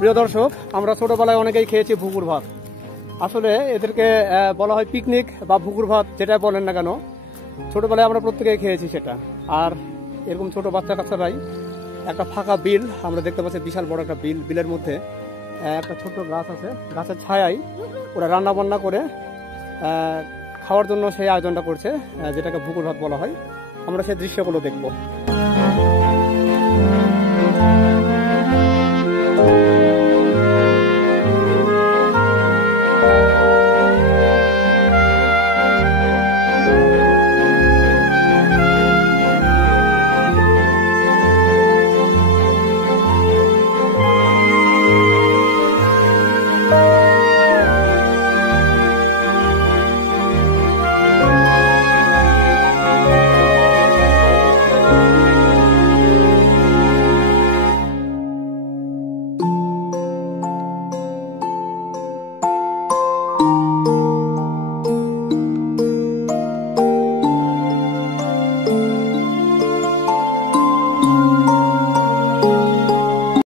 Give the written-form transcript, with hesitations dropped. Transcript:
প্রিয় দর্শক, আমরা ছোটবেলায় অনেকেই খেয়েছি পুকুর ভাত। আসলে এদেরকে বলা হয় পিকনিক বা পুকুর ভাত, যেটা বলেন না কেন, ছোটবেলায় আমরা প্রত্যেকেই খেয়েছি সেটা। আর এরকম ছোট বাচ্চা কাচ্চারাই একটা ফাঁকা বিল আমরা দেখতে পাচ্ছি, বিশাল বড় একটা বিল। বিলের মধ্যে একটা ছোট্ট গাছ আছে, গাছের ছায়ায় ওরা রান্না বান্না করে খাওয়ার জন্য সেই আয়োজনটা করছে, যেটাকে পুকুর ভাত বলা হয়। আমরা সেই দৃশ্যগুলো দেখবো।